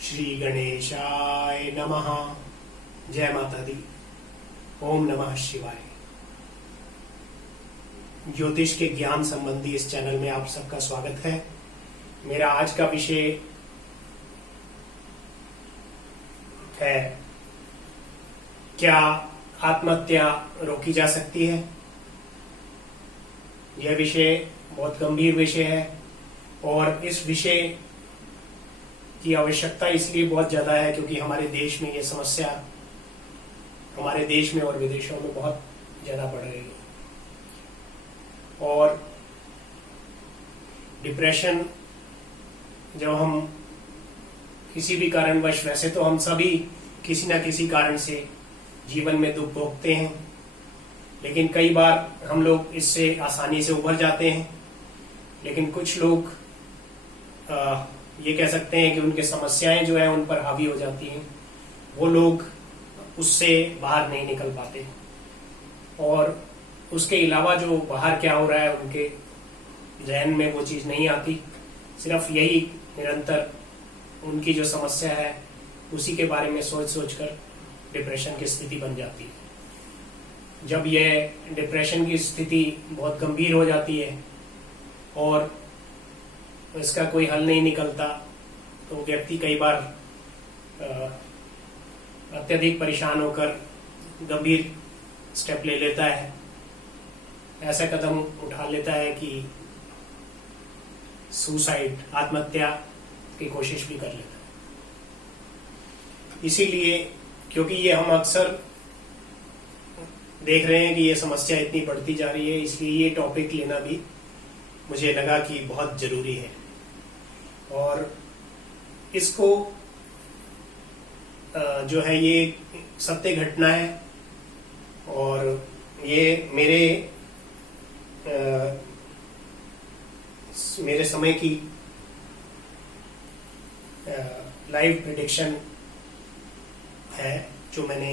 श्री गणेशाय नमः। जय माता दी। ओम नमः शिवाय। ज्योतिष के ज्ञान संबंधी इस चैनल में आप सबका स्वागत है। मेरा आज का विषय है, क्या आत्महत्या रोकी जा सकती है। यह विषय बहुत गंभीर विषय है और इस विषय की आवश्यकता इसलिए बहुत ज्यादा है क्योंकि हमारे देश में यह समस्या हमारे देश में और विदेशों में बहुत ज्यादा बढ़ रही है। और डिप्रेशन जब हम किसी भी कारणवश, वैसे तो हम सभी किसी न किसी कारण से जीवन में दुख भोगते हैं, लेकिन कई बार हम लोग इससे आसानी से उभर जाते हैं। लेकिन कुछ लोग ये कह सकते हैं कि उनके समस्याएं जो है उन पर हावी हो जाती हैं, वो लोग उससे बाहर नहीं निकल पाते। और उसके अलावा जो बाहर क्या हो रहा है उनके जहन में वो चीज नहीं आती, सिर्फ यही निरंतर उनकी जो समस्या है उसी के बारे में सोच सोच कर डिप्रेशन की स्थिति बन जाती है। जब यह डिप्रेशन की स्थिति बहुत गंभीर हो जाती है और इसका कोई हल नहीं निकलता, तो व्यक्ति कई बार अत्यधिक परेशान होकर गंभीर स्टेप ले लेता है, ऐसा कदम उठा लेता है कि सुसाइड, आत्महत्या की कोशिश भी कर लेता है। इसीलिए क्योंकि ये हम अक्सर देख रहे हैं कि ये समस्या इतनी बढ़ती जा रही है, इसलिए ये टॉपिक लेना भी मुझे लगा कि बहुत जरूरी है। और इसको जो है ये सत्य घटना है और ये मेरे समय की लाइव प्रेडिक्शन है जो मैंने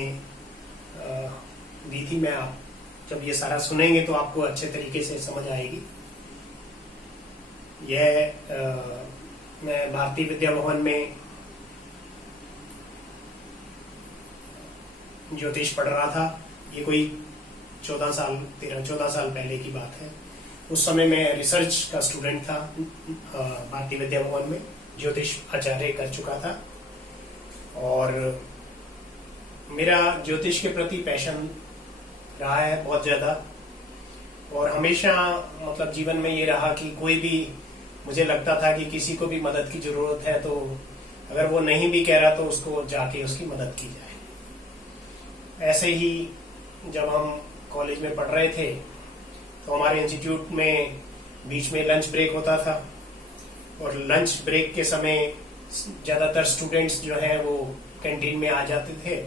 दी थी। मैं आप जब ये सारा सुनेंगे तो आपको अच्छे तरीके से समझ आएगी। यह मैं भारतीय विद्या भवन में ज्योतिष पढ़ रहा था। ये कोई 14 साल पहले की बात है। उस समय मैं रिसर्च का स्टूडेंट था, भारतीय विद्या भवन में ज्योतिष आचार्य कर चुका था और मेरा ज्योतिष के प्रति पैशन रहा है बहुत ज्यादा। और हमेशा मतलब जीवन में ये रहा कि कोई भी, मुझे लगता था कि किसी को भी मदद की जरूरत है तो अगर वो नहीं भी कह रहा तो उसको जाके उसकी मदद की जाए। ऐसे ही जब हम कॉलेज में पढ़ रहे थे तो हमारे इंस्टीट्यूट में बीच में लंच ब्रेक होता था और लंच ब्रेक के समय ज्यादातर स्टूडेंट्स जो हैं वो कैंटीन में आ जाते थे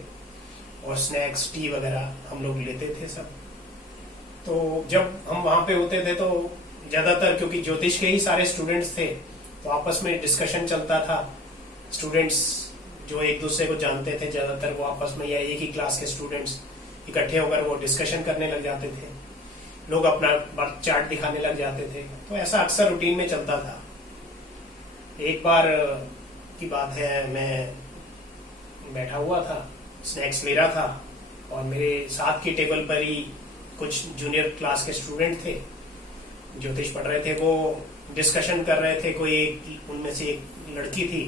और स्नैक्स, टी वगैरह हम लोग लेते थे सब। तो जब हम वहां पे होते थे तो ज्यादातर, क्योंकि ज्योतिष के ही सारे स्टूडेंट्स थे, तो आपस में डिस्कशन चलता था। स्टूडेंट्स जो एक दूसरे को जानते थे ज्यादातर, वो आपस में या एक ही क्लास के स्टूडेंट्स इकट्ठे होकर वो डिस्कशन करने लग जाते थे। लोग अपना बर्थ चार्ट दिखाने लग जाते थे। तो ऐसा अक्सर रूटीन में चलता था। एक बार की बात है, मैं बैठा हुआ था, स्नैक्स ले रहा था और मेरे साथ की टेबल पर ही कुछ जूनियर क्लास के स्टूडेंट थे, ज्योतिष पढ़ रहे थे। वो डिस्कशन कर रहे थे। कोई उनमें से एक लड़की थी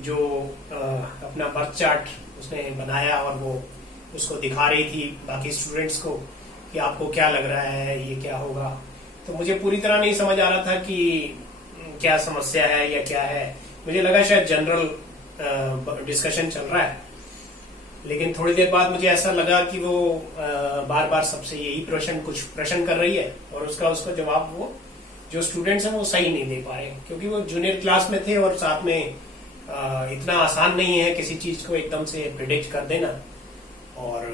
जो अपना बर्थ चार्ट उसने बनाया और वो उसको दिखा रही थी बाकी स्टूडेंट्स को कि आपको क्या लग रहा है, ये क्या होगा। तो मुझे पूरी तरह नहीं समझ आ रहा था कि क्या समस्या है या क्या है। मुझे लगा शायद जनरल डिस्कशन चल रहा है, लेकिन थोड़ी देर बाद मुझे ऐसा लगा कि वो बार बार सबसे यही कुछ प्रश्न कर रही है और उसका जवाब वो जो स्टूडेंट्स हैं वो सही नहीं दे पा रहे, क्योंकि वो जूनियर क्लास में थे और साथ में इतना आसान नहीं है किसी चीज को एकदम से प्रिडिक्ट कर देना। और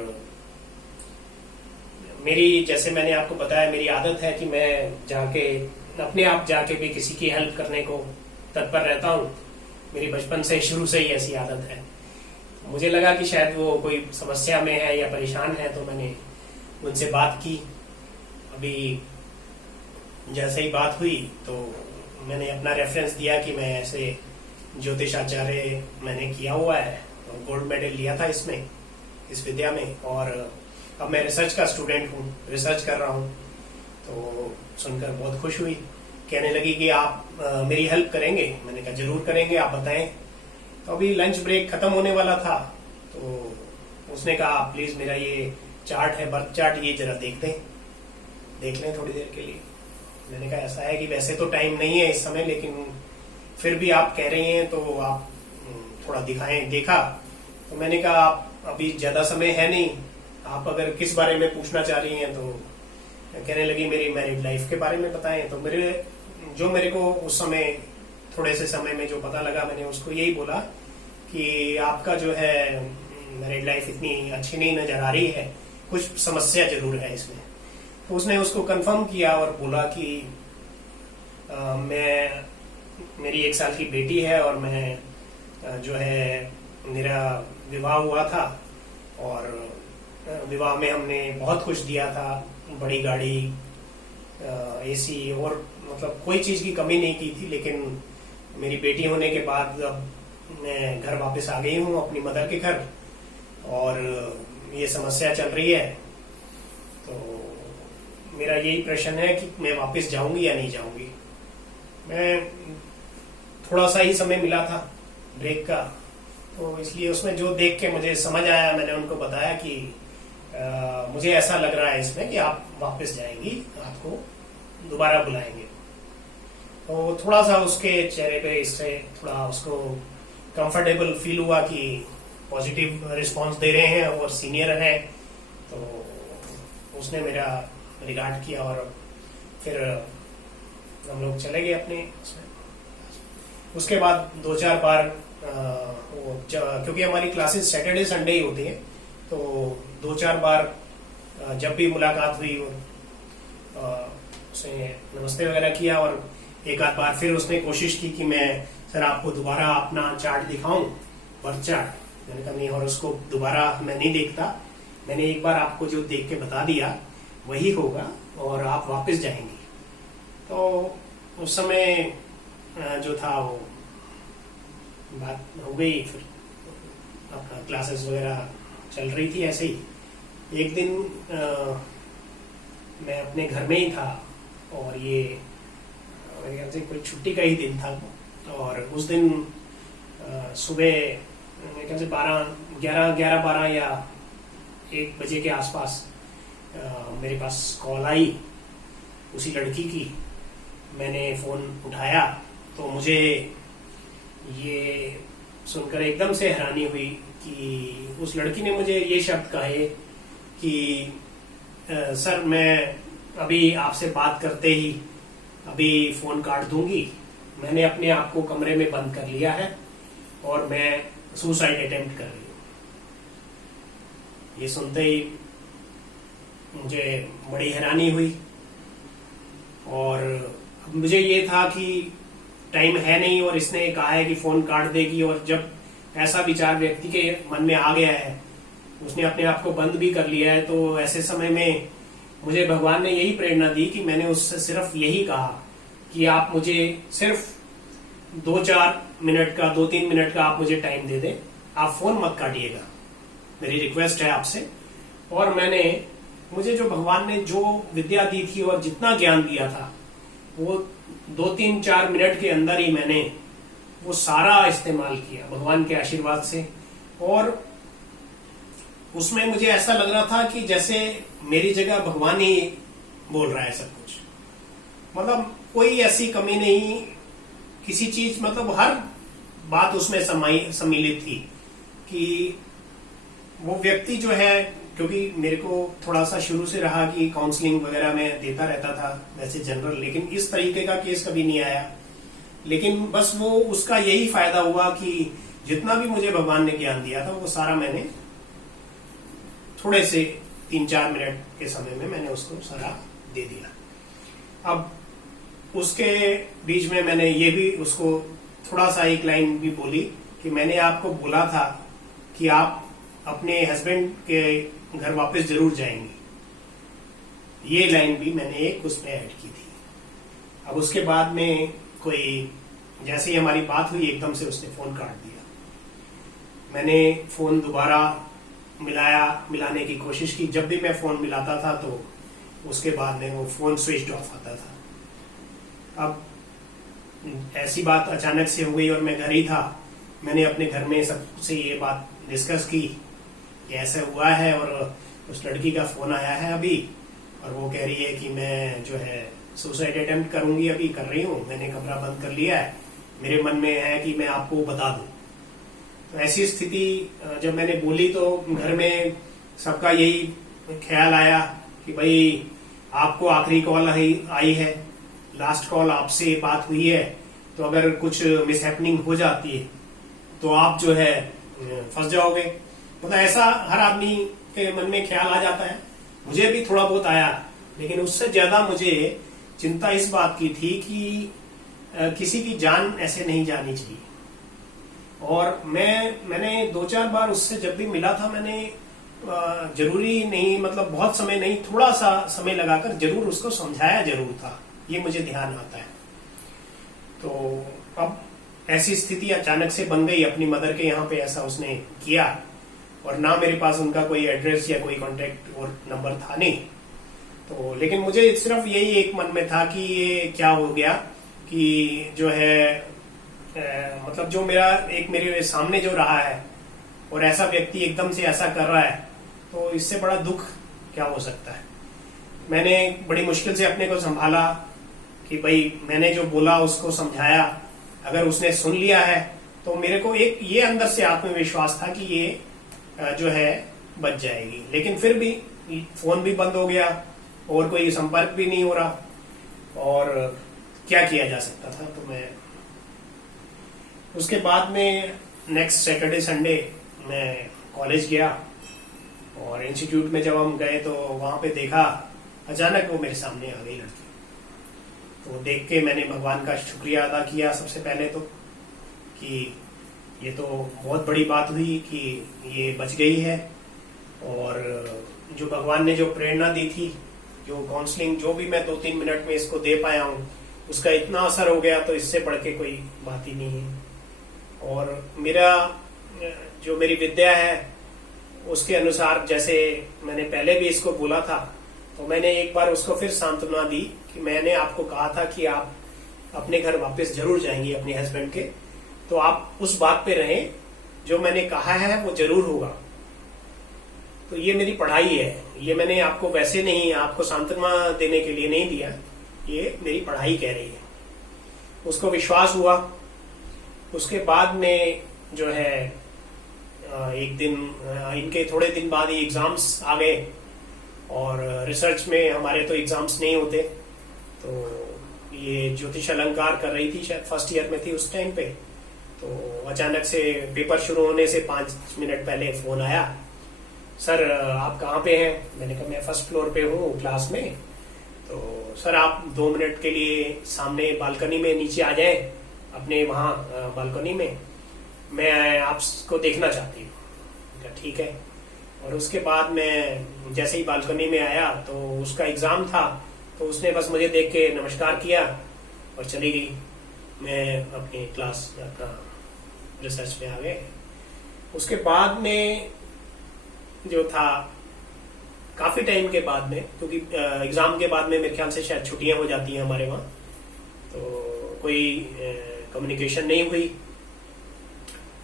मेरी, जैसे मैंने आपको बताया, मेरी आदत है कि मैं जाके अपने आप जाके भी किसी की हेल्प करने को तत्पर रहता हूँ। मेरी बचपन से शुरू से ही ऐसी आदत है। मुझे लगा कि शायद वो कोई समस्या में है या परेशान है, तो मैंने उनसे बात की। अभी जैसे ही बात हुई तो मैंने अपना रेफरेंस दिया कि मैं ऐसे ज्योतिष आचार्य मैंने किया हुआ है, गोल्ड मेडल लिया था इसमें, इस विद्या में। और अब मैं रिसर्च का स्टूडेंट हूँ, रिसर्च कर रहा हूँ। तो सुनकर बहुत खुश हुई, कहने लगी कि आप मेरी हेल्प करेंगे। मैंने कहा जरूर करेंगे, आप बताएं। तो अभी लंच ब्रेक खत्म होने वाला था, तो उसने कहा प्लीज मेरा ये चार्ट है, बर्थ चार्ट, ये जरा देख लें थोड़ी देर के लिए। मैंने कहा ऐसा है कि वैसे तो टाइम नहीं है इस समय, लेकिन फिर भी आप कह रही हैं तो आप थोड़ा दिखाएं। देखा तो मैंने कहा आप अभी ज्यादा समय है नहीं, आप अगर किस बारे में पूछना चाह रही हैं। तो कहने लगी मेरी मैरिड लाइफ के बारे में बताएं। तो मेरे को उस समय थोड़े से समय में जो पता लगा, मैंने उसको यही बोला कि आपका जो है मैरिड लाइफ इतनी अच्छी नहीं नजर आ रही है, कुछ समस्या जरूर है इसमें। तो उसने उसको कंफर्म किया और बोला कि मेरी 1 साल की बेटी है और मैं जो है मेरा विवाह हुआ था, और विवाह में हमने बहुत कुछ दिया था, बड़ी गाड़ी, एसी, और मतलब कोई चीज की कमी नहीं की थी। लेकिन मेरी बेटी होने के बाद अब मैं घर वापस आ गई हूँ अपनी मदर के घर, और ये समस्या चल रही है। तो मेरा यही प्रश्न है कि मैं वापस जाऊंगी या नहीं जाऊंगी। मैं थोड़ा सा ही समय मिला था ब्रेक का, तो इसलिए उसमें जो देख के मुझे समझ आया, मैंने उनको बताया कि मुझे ऐसा लग रहा है इसमें कि आप वापस जाएंगी, आपको दोबारा बुलाएंगे। तो थोड़ा सा उसके चेहरे पे इससे थोड़ा उसको कंफर्टेबल फील हुआ कि पॉजिटिव रिस्पांस दे रहे हैं और सीनियर हैं। तो उसने मेरा रिगार्ड किया और फिर हम लोग चले गए अपने उसमें। उसके बाद 2-4 बार क्योंकि हमारी क्लासेस सैटरडे संडे ही होती है, तो 2-4 बार जब भी मुलाकात हुई और उसने नमस्ते वगैरह किया, और एक आध बार फिर उसने कोशिश की कि मैं सर आपको दोबारा अपना चार्ट दिखाऊं, बर्थ चार्ट। मैंने कहा नहीं, और उसको दोबारा मैं नहीं देखता, मैंने एक बार आपको जो देख के बता दिया वही होगा और आप वापस जाएंगी। तो उस समय जो था वो बात हो गई, फिर अपना क्लासेस वगैरह चल रही थी ऐसे ही। एक दिन मैं अपने घर में ही था, और ये मेरे ख्याल से कोई छुट्टी का ही दिन था, और उस दिन सुबह मेरे ख्याल से 11-12 या 1 बजे के आसपास मेरे पास कॉल आई उसी लड़की की। मैंने फोन उठाया तो मुझे ये सुनकर एकदम से हैरानी हुई कि उस लड़की ने मुझे ये शब्द कहे कि सर मैं अभी आपसे बात करते ही अभी फोन काट दूंगी, मैंने अपने आप को कमरे में बंद कर लिया है और मैं सुसाइड अटेम्प्ट कर रही हूँ। ये सुनते ही मुझे बड़ी हैरानी हुई, और मुझे ये था कि टाइम है नहीं और इसने कहा है कि फोन काट देगी, और जब ऐसा विचार व्यक्ति के मन में आ गया है, उसने अपने आप को बंद भी कर लिया है, तो ऐसे समय में मुझे भगवान ने यही प्रेरणा दी कि मैंने उससे सिर्फ यही कहा कि आप मुझे सिर्फ 2-4 मिनट का, 2-3 मिनट का आप मुझे टाइम दे दें, आप फोन मत काटिएगा, मेरी रिक्वेस्ट है आपसे। और मुझे जो भगवान ने जो विद्या दी थी और जितना ज्ञान दिया था, वो 2-3-4 मिनट के अंदर ही मैंने वो सारा इस्तेमाल किया भगवान के आशीर्वाद से। और उसमें मुझे ऐसा लग रहा था कि जैसे मेरी जगह भगवान ही बोल रहा है सब कुछ, मतलब कोई ऐसी कमी नहीं, किसी चीज, मतलब हर बात उसमें सम्मिलित थी कि वो व्यक्ति जो है, क्योंकि मेरे को थोड़ा सा शुरू से रहा कि काउंसलिंग वगैरह में देता रहता था वैसे जनरल, लेकिन इस तरीके का केस कभी नहीं आया। लेकिन बस वो उसका यही फायदा हुआ कि जितना भी मुझे भगवान ने ज्ञान दिया था वो सारा मैंने थोड़े से 3-4 मिनट के समय में मैंने उसको सारा दे दिया। अब उसके बीच में मैंने ये भी उसको थोड़ा सा एक लाइन भी बोली कि मैंने आपको बोला था कि आप अपने हस्बैंड के घर वापस जरूर जाएंगी। ये लाइन भी मैंने एक उसमें ऐड की थी। अब उसके बाद में कोई जैसे ही हमारी बात हुई एकदम से उसने फोन काट दिया। मैंने फोन दोबारा मिलाने की कोशिश की। जब भी मैं फोन मिलाता था तो उसके बाद में वो फोन स्विच ऑफ आता था। अब ऐसी बात अचानक से हो गई और मैं घर ही था। मैंने अपने घर में सबसे ये बात डिस्कस की कि ऐसा हुआ है और उस लड़की का फोन आया है अभी, और वो कह रही है कि मैं जो है सुसाइड अटेम्प्ट करूंगी, अभी कर रही हूँ, मैंने कमरा बंद कर लिया है, मेरे मन में है कि मैं आपको बता दूं। तो ऐसी स्थिति जब मैंने बोली तो घर में सबका यही ख्याल आया कि भाई आपको आखिरी कॉल आई है, लास्ट कॉल आपसे बात हुई है, तो अगर कुछ मिसहैपनिंग हो जाती है तो आप जो है फंस जाओगे। मतलब ऐसा हर आदमी के मन में ख्याल आ जाता है। मुझे भी थोड़ा बहुत आया, लेकिन उससे ज्यादा मुझे चिंता इस बात की थी कि किसी की जान ऐसे नहीं जानी चाहिए। और मैंने 2-4 बार उससे जब भी मिला था, मैंने जरूरी नहीं, मतलब बहुत समय नहीं, थोड़ा सा समय लगाकर जरूर उसको समझाया जरूर था, ये मुझे ध्यान आता है। तो अब ऐसी स्थिति अचानक से बन गई, अपनी मदर के यहाँ पे ऐसा उसने किया, और ना मेरे पास उनका कोई एड्रेस या कोई कांटेक्ट और नंबर था नहीं। तो लेकिन मुझे सिर्फ यही एक मन में था कि ये क्या हो गया कि जो है मतलब जो मेरे सामने जो रहा है और ऐसा व्यक्ति एकदम से ऐसा कर रहा है, तो इससे बड़ा दुख क्या हो सकता है। मैंने बड़ी मुश्किल से अपने को संभाला कि भाई मैंने जो बोला उसको समझाया, अगर उसने सुन लिया है तो मेरे को एक ये अंदर से आत्मविश्वास था कि ये जो है बच जाएगी। लेकिन फिर भी फोन भी बंद हो गया और कोई संपर्क भी नहीं हो रहा, और क्या किया जा सकता था। तो मैं उसके बाद में नेक्स्ट सैटरडे संडे मैं कॉलेज गया, और इंस्टीट्यूट में जब हम गए तो वहां पे देखा अचानक वो मेरे सामने आ गई लड़की। तो देख के मैंने भगवान का शुक्रिया अदा किया सबसे पहले तो, कि ये तो बहुत बड़ी बात हुई कि ये बच गई है। और जो भगवान ने जो प्रेरणा दी थी, जो काउंसलिंग जो भी मैं 2-3 मिनट में इसको दे पाया हूँ, उसका इतना असर हो गया तो इससे बढ़ के कोई बात ही नहीं है। और मेरी विद्या है उसके अनुसार, जैसे मैंने पहले भी इसको बोला था, तो मैंने एक बार उसको फिर सांत्वना दी कि मैंने आपको कहा था कि आप अपने घर वापस जरूर जाएंगी अपने हस्बैंड के, तो आप उस बात पे रहें, जो मैंने कहा है वो जरूर होगा। तो ये मेरी पढ़ाई है, ये मैंने आपको वैसे नहीं, आपको सांत्वना देने के लिए नहीं दिया, ये मेरी पढ़ाई कह रही है। उसको विश्वास हुआ। उसके बाद में जो है एक दिन, इनके थोड़े दिन बाद ही एग्जाम्स आ गए, और रिसर्च में हमारे तो एग्जाम्स नहीं होते। तो ये ज्योतिष अलंकार कर रही थी, शायद फर्स्ट ईयर में थी उस टाइम पे। तो अचानक से पेपर शुरू होने से 5 मिनट पहले फोन आया, सर आप कहाँ पे हैं? मैंने कहा मैं फर्स्ट फ्लोर पे हूँ क्लास में। तो सर आप 2 मिनट के लिए सामने बालकनी में नीचे आ जाएं, अपने वहाँ बालकनी में, मैं आपको देखना चाहती हूँ। ठीक है। और उसके बाद मैं जैसे ही बालकनी में आया तो उसका एग्जाम था, तो उसने बस मुझे देख के नमस्कार किया और चली गई। मैं अपनी क्लास अपना रिसर्च में आ गए। उसके बाद में जो था, काफी टाइम के बाद में, क्योंकि एग्जाम के बाद में मेरे ख्याल से शायद छुट्टियां हो जाती हैं हमारे वहाँ, तो कोई कम्युनिकेशन नहीं हुई।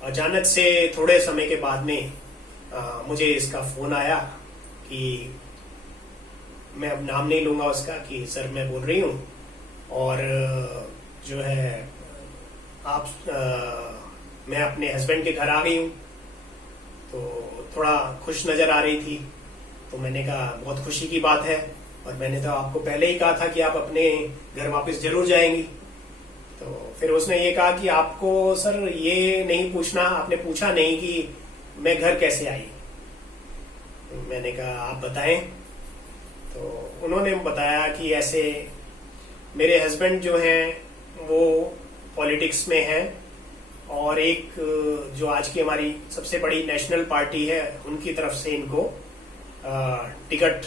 अचानक से थोड़े समय के बाद में मुझे इसका फोन आया कि मैं अब नाम नहीं लूंगा उसका, कि सर मैं बोल रही हूँ, और जो है आप मैं अपने हस्बैंड के घर आ गई हूँ। तो थोड़ा खुश नजर आ रही थी। तो मैंने कहा बहुत खुशी की बात है, और मैंने तो आपको पहले ही कहा था कि आप अपने घर वापस जरूर जाएंगी। तो फिर उसने ये कहा कि आपको सर ये नहीं पूछना, आपने पूछा नहीं कि मैं घर कैसे आई। तो मैंने कहा आप बताएं। तो उन्होंने बताया कि ऐसे मेरे हस्बैंड जो हैं वो पॉलिटिक्स में हैं, और एक जो आज की हमारी सबसे बड़ी नेशनल पार्टी है उनकी तरफ से इनको टिकट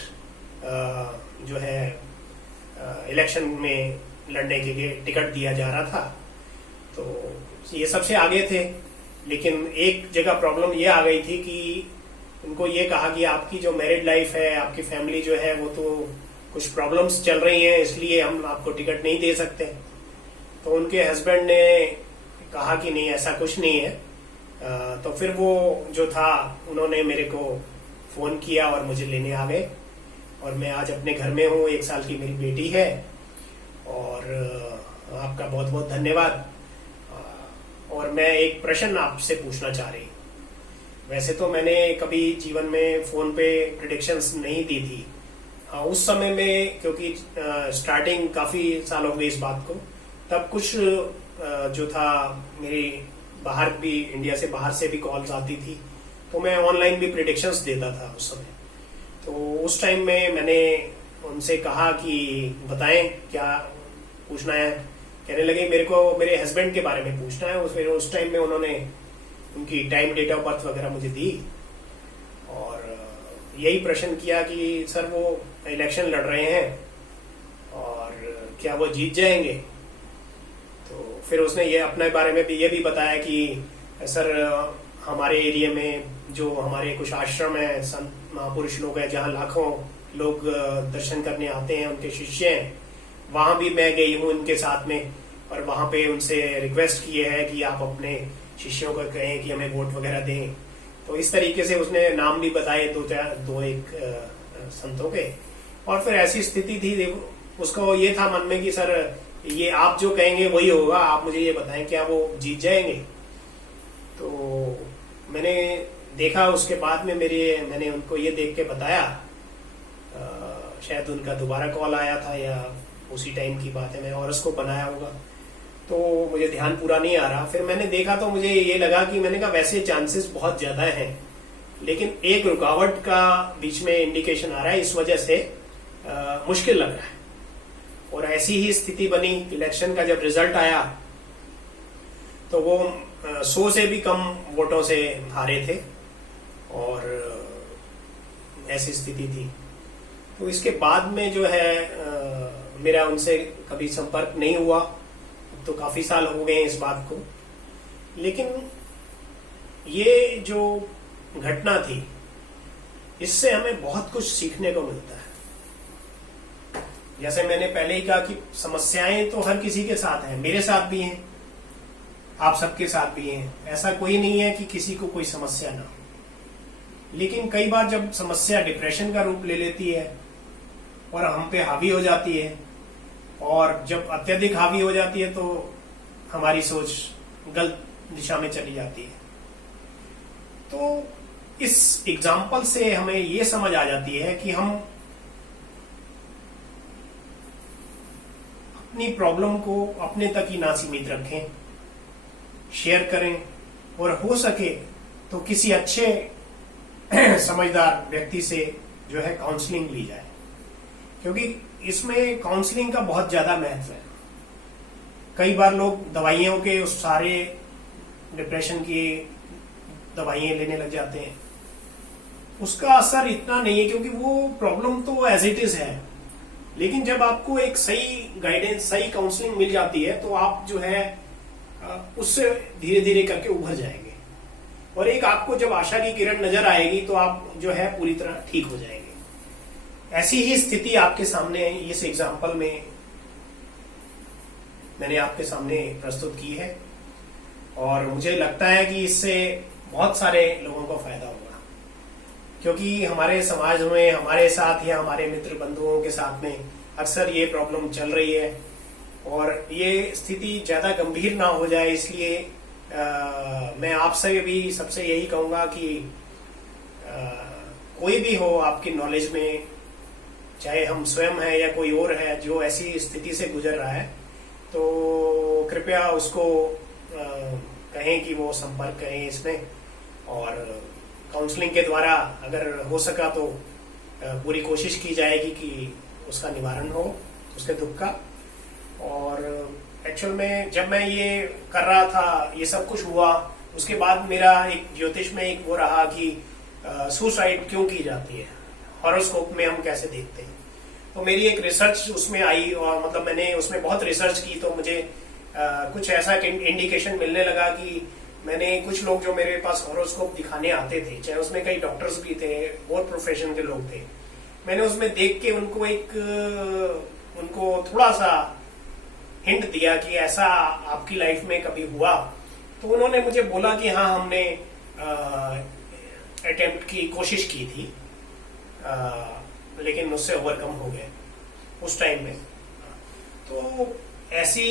जो है इलेक्शन में लड़ने के लिए टिकट दिया जा रहा था। तो ये सबसे आगे थे। लेकिन एक जगह प्रॉब्लम ये आ गई थी कि उनको ये कहा कि आपकी जो मैरिड लाइफ है, आपकी फैमिली जो है, वो तो कुछ प्रॉब्लम्स चल रही हैं, इसलिए हम आपको टिकट नहीं दे सकते। तो उनके हस्बैंड ने कहा कि नहीं, ऐसा कुछ नहीं है। तो फिर वो जो था, उन्होंने मेरे को फोन किया और मुझे लेने आ गए, और मैं आज अपने घर में हूँ। 1 साल की मेरी बेटी है, और आपका बहुत बहुत धन्यवाद। और मैं एक प्रश्न आपसे पूछना चाह रही हूँ। वैसे तो मैंने कभी जीवन में फोन पे प्रेडिक्शंस नहीं दी थी। उस समय में, क्योंकि स्टार्टिंग काफी साल हो गए इस बात को, तब कुछ जो था, मेरी बाहर भी, इंडिया से बाहर से भी कॉल्स आती थी, तो मैं ऑनलाइन भी प्रेडिक्शंस देता था उस समय। तो उस टाइम में मैंने उनसे कहा कि बताएं क्या पूछना है। कहने लगे मेरे को मेरे हस्बैंड के बारे में पूछना है। फिर उस टाइम में उन्होंने उनकी टाइम, डेट ऑफ बर्थ वगैरह मुझे दी, और यही प्रश्न किया कि सर वो इलेक्शन लड़ रहे हैं और क्या वो जीत जाएंगे। तो फिर उसने ये अपने बारे में भी ये भी बताया कि सर हमारे एरिया में जो हमारे कुछ आश्रम है, संत महापुरुष लोग हैं, जहाँ लाखों लोग दर्शन करने आते हैं, उनके शिष्य हैं, वहां भी मैं गई हूँ उनके साथ में, और वहां पे उनसे रिक्वेस्ट किए है कि आप अपने शिष्यों को कहें कि हमें वोट वगैरह दें। तो इस तरीके से उसने नाम भी बताए दो एक संतों के। और फिर ऐसी स्थिति थी, उसको ये था मन में कि सर ये आप जो कहेंगे वही होगा, आप मुझे ये बताएं क्या वो जीत जाएंगे। तो मैंने देखा, उसके बाद में मैंने उनको ये देख के बताया, शायद उनका दोबारा कॉल आया था या उसी टाइम की बात है, मैं और उसको बनाया होगा, तो मुझे ध्यान पूरा नहीं आ रहा। फिर मैंने देखा तो मुझे ये लगा कि मैंने कहा वैसे चांसेस बहुत ज्यादा हैं, लेकिन एक रुकावट का बीच में इंडिकेशन आ रहा है, इस वजह से मुश्किल लग रहा है। और ऐसी ही स्थिति बनी। इलेक्शन का जब रिजल्ट आया तो वो 100 से भी कम वोटों से हारे थे, और ऐसी स्थिति थी। तो इसके बाद में जो है मेरा उनसे कभी संपर्क नहीं हुआ। तो काफी साल हो गए इस बात को। लेकिन ये जो घटना थी, इससे हमें बहुत कुछ सीखने को मिलता है। जैसे मैंने पहले ही कहा कि समस्याएं तो हर किसी के साथ हैं, मेरे साथ भी हैं, आप सबके साथ भी हैं। ऐसा कोई नहीं है कि किसी को कोई समस्या ना हो। लेकिन कई बार जब समस्या डिप्रेशन का रूप ले लेती है और हम पे हावी हो जाती है, और जब अत्यधिक हावी हो जाती है, तो हमारी सोच गलत दिशा में चली जाती है। तो इस एग्जाम्पल से हमें ये समझ आ जाती है कि हम अपनी प्रॉब्लम को अपने तक ही ना सीमित रखें, शेयर करें, और हो सके तो किसी अच्छे समझदार व्यक्ति से जो है काउंसलिंग ली जाए, क्योंकि इसमें काउंसलिंग का बहुत ज्यादा महत्व है। कई बार लोग दवाइयों के उस सारे डिप्रेशन की दवाइयां लेने लग जाते हैं, उसका असर इतना नहीं है, क्योंकि वो प्रॉब्लम तो एज इट इज है। लेकिन जब आपको एक सही गाइडेंस, सही काउंसलिंग मिल जाती है, तो आप जो है उससे धीरे धीरे करके उभर जाएंगे, और एक आपको जब आशा की किरण नजर आएगी, तो आप जो है पूरी तरह ठीक हो जाएंगे। ऐसी ही स्थिति आपके सामने इस एग्जाम्पल में मैंने आपके सामने प्रस्तुत की है, और मुझे लगता है कि इससे बहुत सारे लोगों को फायदा होगा। क्योंकि हमारे समाज में, हमारे साथ या हमारे मित्र बंधुओं के साथ में अक्सर ये प्रॉब्लम चल रही है, और ये स्थिति ज्यादा गंभीर ना हो जाए, इसलिए मैं आपसे भी सबसे यही कहूंगा कि कोई भी हो आपकी नॉलेज में, चाहे हम स्वयं है या कोई और है जो ऐसी स्थिति से गुजर रहा है, तो कृपया उसको कहें कि वो संपर्क करें इसमें, और काउंसलिंग के द्वारा अगर हो सका तो पूरी कोशिश की जाएगी कि उसका निवारण हो, उसके दुख का। और एक्चुअल में जब मैं ये कर रहा था, ये सब कुछ हुआ, उसके बाद मेरा एक ज्योतिष में एक वो रहा कि सुसाइड क्यों की जाती है, हॉरोस्कोप में हम कैसे देखते हैं। तो मेरी एक रिसर्च उसमें आई, और मतलब मैंने उसमें बहुत रिसर्च की, तो मुझे कुछ ऐसा इंडिकेशन मिलने लगा कि मैंने कुछ लोग जो मेरे पास हॉरोस्कोप दिखाने आते थे, चाहे उसमें कई डॉक्टर्स भी थे और प्रोफेशन के लोग थे, मैंने उसमें देख के उनको थोड़ा सा हिंट दिया कि ऐसा आपकी लाइफ में कभी हुआ। तो उन्होंने मुझे बोला कि हाँ, हमने अटेम्प्ट की कोशिश की थी, लेकिन मुझसे ओवरकम हो गए उस टाइम में। तो ऐसी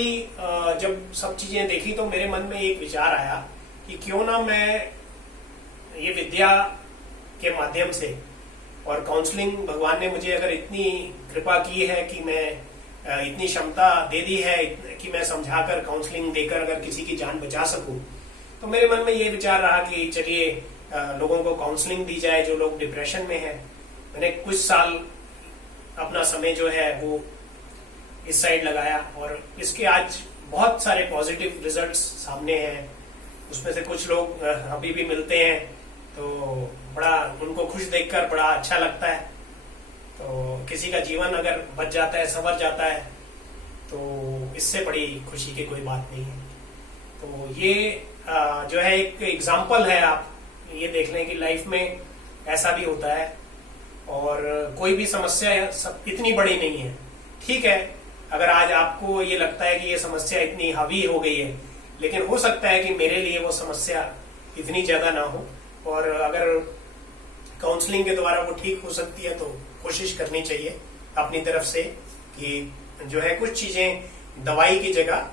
जब सब चीजें देखी तो मेरे मन में एक विचार आया कि क्यों ना मैं ये विद्या के माध्यम से और काउंसलिंग, भगवान ने मुझे अगर इतनी कृपा की है कि मैं इतनी क्षमता दे दी है कि मैं समझाकर काउंसलिंग देकर अगर किसी की जान बचा सकूं, तो मेरे मन में ये विचार रहा कि चलिए लोगों को काउंसलिंग दी जाए जो लोग डिप्रेशन में हैं। मैंने कुछ साल अपना समय जो है वो इस साइड लगाया और इसके आज बहुत सारे पॉजिटिव रिजल्ट्स सामने हैं। उसमें से कुछ लोग अभी भी मिलते हैं तो बड़ा उनको खुश देखकर बड़ा अच्छा लगता है। तो किसी का जीवन अगर बच जाता है, संवर जाता है, तो इससे बड़ी खुशी की कोई बात नहीं है। तो ये जो है एक एग्जाम्पल है, आप ये देख लें कि लाइफ में ऐसा भी होता है और कोई भी समस्या इतनी बड़ी नहीं है। ठीक है, अगर आज आपको ये लगता है कि ये समस्या इतनी हावी हो गई है, लेकिन हो सकता है कि मेरे लिए वो समस्या इतनी ज्यादा ना हो, और अगर काउंसलिंग के द्वारा वो ठीक हो सकती है तो कोशिश करनी चाहिए अपनी तरफ से कि जो है कुछ चीजें दवाई की जगह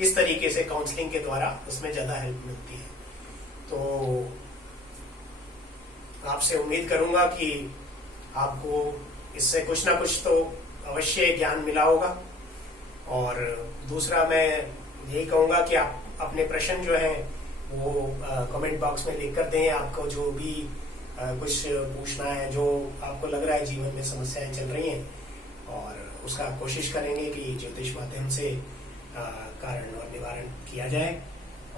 इस तरीके से काउंसलिंग के द्वारा उसमें ज्यादा हेल्प मिलती है। तो आपसे उम्मीद करूंगा कि आपको इससे कुछ ना कुछ तो अवश्य ज्ञान मिला होगा। और दूसरा मैं यही कहूंगा कि आप अपने प्रश्न जो हैं वो कमेंट बॉक्स में लिख कर दें। आपको जो भी कुछ पूछना है, जो आपको लग रहा है जीवन में समस्याएं चल रही हैं, और उसका कोशिश करेंगे कि ज्योतिष माध्यम से कारण और निवारण किया जाए।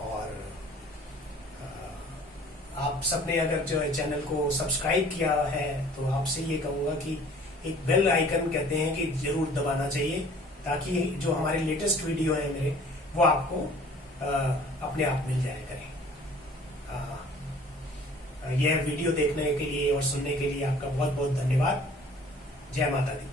और आप सबने अगर जो है चैनल को सब्सक्राइब किया है तो आपसे ये कहूंगा कि एक बेल आइकन कहते हैं कि जरूर दबाना चाहिए, ताकि जो हमारे लेटेस्ट वीडियो है मेरे वो आपको अपने आप मिल जाया करें। यह वीडियो देखने के लिए और सुनने के लिए आपका बहुत बहुत धन्यवाद। जय माता दी।